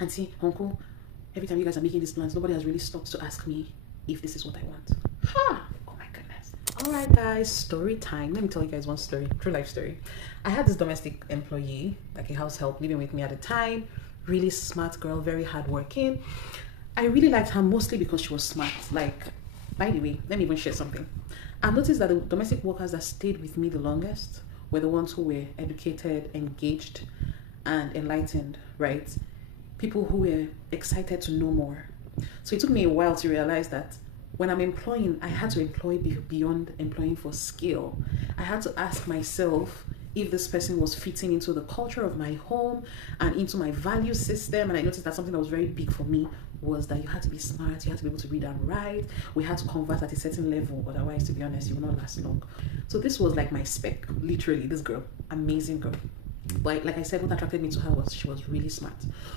Auntie, uncle, every time you guys are making these plans, nobody has really stopped to ask me if this is what I want. Ha! Oh my goodness. All right, guys, story time. Let me tell you guys one story, true life story. I had this domestic employee, like a house help, living with me at the time. Really smart girl, very hardworking. I really liked her mostly because she was smart. Like, by the way, let me even share something. I've noticed that the domestic workers that stayed with me the longest were the ones who were educated, engaged, and enlightened, right? People who were excited to know more. So it took me a while to realize that when I'm employing, I had to employ beyond employing for skill. I had to ask myself if this person was fitting into the culture of my home and into my value system. And I noticed that something that was very big for me was that you had to be smart, you had to be able to read and write. We had to converse at a certain level, otherwise, to be honest, you will not last long. So this was like my spec, literally, this girl, amazing girl. But like I said, what attracted me to her was she was really smart.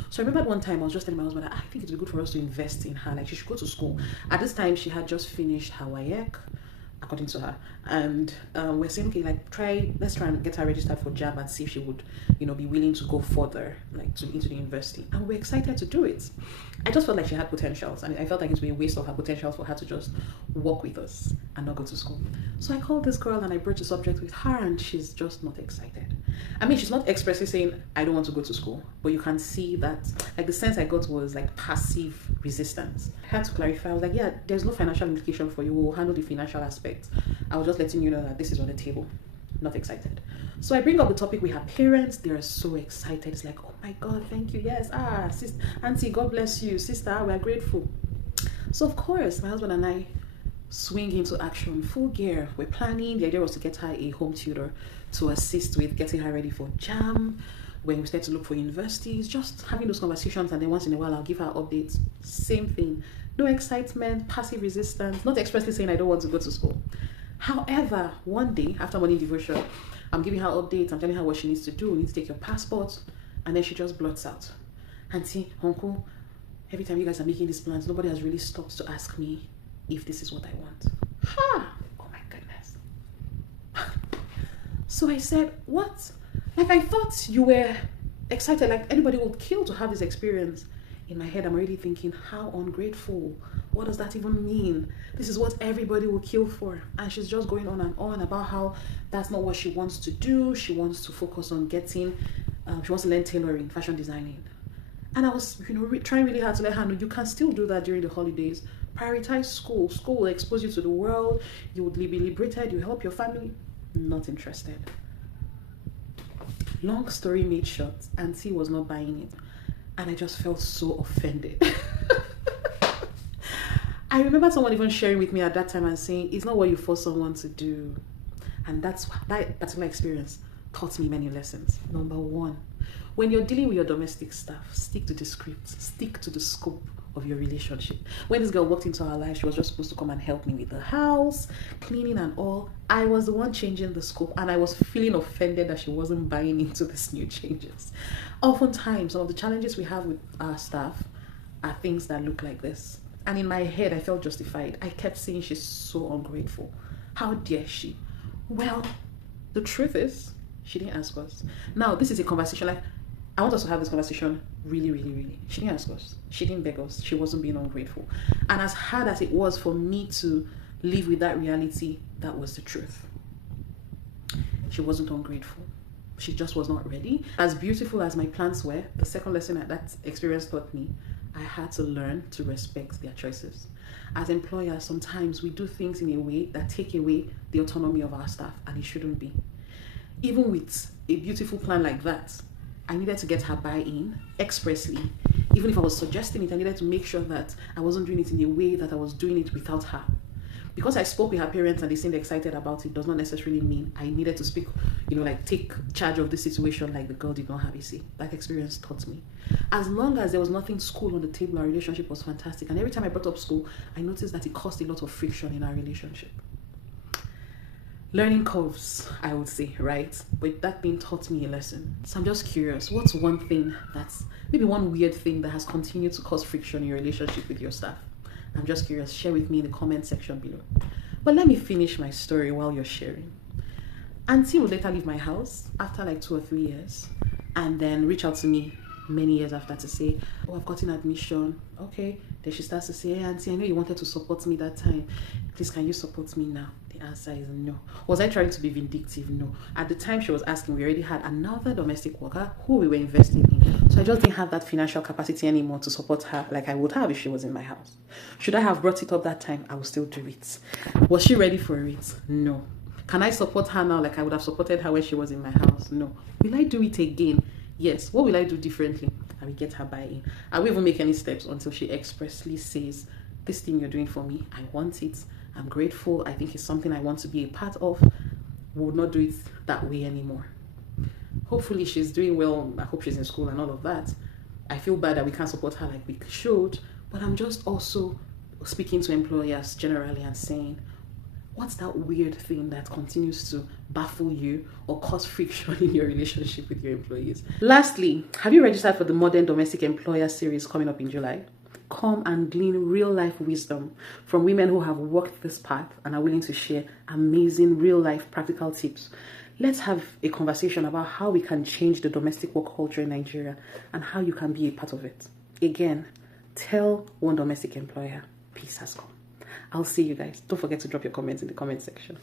So I remember one time I was just telling my husband, I think it would be good for us to invest in her. Like, she should go to school. At this time, she had just finished her WAEC, according to her, and we're saying, okay, like let's try and get her registered for JAB and see if she would, be willing to go further, like into the university. And we're excited to do it. I just felt like she had potentials, and I felt like it would be a waste of her potentials for her to just work with us and not go to school. So I called this girl and I broached the subject with her, and she's just not excited. I mean, she's not expressly saying I don't want to go to school, but you can see that, like, the sense I got was like passive resistance. I had to clarify. I was like, yeah, there's no financial implication for you. We'll handle the financial aspect. I was just letting you know that this is on the table. Not excited. So I bring up the topic with her parents. They are so excited. It's like, oh my God, thank you. Yes, sister, auntie, God bless you. Sister, we are grateful. So of course, my husband and I swing into action, full gear. We're planning. The idea was to get her a home tutor to assist with getting her ready for JAM. When we start to look for universities, just having those conversations, and then once in a while I'll give her updates. Same thing. No excitement, passive resistance, not expressly saying I don't want to go to school. However, one day after morning devotion, I'm giving her updates, I'm telling her what she needs to do. You need to take your passport. And then she just blurts out, auntie, uncle, every time you guys are making these plans, nobody has really stopped to ask me if this is what I want. Ha! Oh my goodness. So I said, what? Like, I thought you were excited, like anybody would kill to have this experience. In my head, I'm already thinking, how ungrateful. What does that even mean? This is what everybody will kill for. And she's just going on and on about how that's not what she wants to do. She wants to focus on getting, she wants to learn tailoring, fashion designing. And I was, trying really hard to let her know you can still do that during the holidays. Prioritize school. School will expose you to the world. You would be liberated. You help your family. Not interested. Long story made short, auntie was not buying it. And I just felt so offended. I remember someone even sharing with me at that time and saying, it's not what you force someone to do. And that particular experience taught me many lessons. Number one, when you're dealing with your domestic staff, stick to the script, stick to the scope of your relationship. When this girl walked into our life, she was just supposed to come and help me with the house, cleaning and all. I was the one changing the scope, and I was feeling offended that she wasn't buying into these new changes. Oftentimes, some of the challenges we have with our staff are things that look like this. And in my head, I felt justified. I kept saying she's so ungrateful. How dare she? Well, the truth is, she didn't ask us. Now, this is a conversation, like, I want us to have this conversation really, really, really. She didn't ask us. She didn't beg us. She wasn't being ungrateful. And as hard as it was for me to live with that reality, that was the truth. She wasn't ungrateful. She just was not ready. As beautiful as my plans were, the second lesson that experience taught me, I had to learn to respect their choices. As employers, sometimes we do things in a way that take away the autonomy of our staff, and it shouldn't be. Even with a beautiful plan like that, I needed to get her buy-in expressly. Even if I was suggesting it, I needed to make sure that I wasn't doing it in a way that I was doing it without her. Because I spoke with her parents and they seemed excited about it does not necessarily mean I needed to speak, take charge of the situation like the girl did not have a say. That experience taught me. As long as there was nothing school on the table, our relationship was fantastic. And every time I brought up school, I noticed that it caused a lot of friction in our relationship. Learning curves, I would say, right? But that thing taught me a lesson. So I'm just curious, what's one thing that's, maybe one weird thing that has continued to cause friction in your relationship with your staff? I'm just curious, share with me in the comment section below. But let me finish my story while you're sharing. Auntie would later leave my house after like 2 or 3 years and then reach out to me many years after to say, oh, I've gotten admission. Okay. Then she starts to say, hey, auntie, I know you wanted to support me that time. Please, can you support me now? The answer is no. Was I trying to be vindictive? No. At the time she was asking, we already had another domestic worker who we were investing in. So I just didn't have that financial capacity anymore to support her like I would have if she was in my house. Should I have brought it up that time? I will still do it. Was she ready for it? No. Can I support her now like I would have supported her when she was in my house? No. Will I do it again? Yes. What will I do differently? I will get her buy-in. I will even make any steps until she expressly says, this thing you're doing for me, I want it. I'm grateful. I think it's something I want to be a part of. We would not do it that way anymore. Hopefully she's doing well. I hope she's in school and all of that. I feel bad that we can't support her like we should, but I'm just also speaking to employers generally and saying, what's that weird thing that continues to baffle you or cause friction in your relationship with your employees? Lastly, have you registered for the Modern Domestic Employer series coming up in July? Come and glean real life wisdom from women who have walked this path and are willing to share amazing real life practical tips. Let's have a conversation about how we can change the domestic work culture in Nigeria and how you can be a part of it. Again, tell one domestic employer, peace has come. I'll see you guys. Don't forget to drop your comments in the comment section.